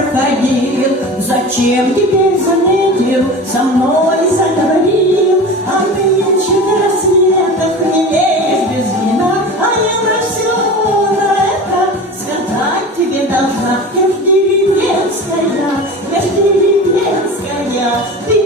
проходил, зачем теперь заметил, со мной заговорил, а нынче на рассветах милеешь без вина, а я на все на это сказать тебе должна. Я ж деревенская, ты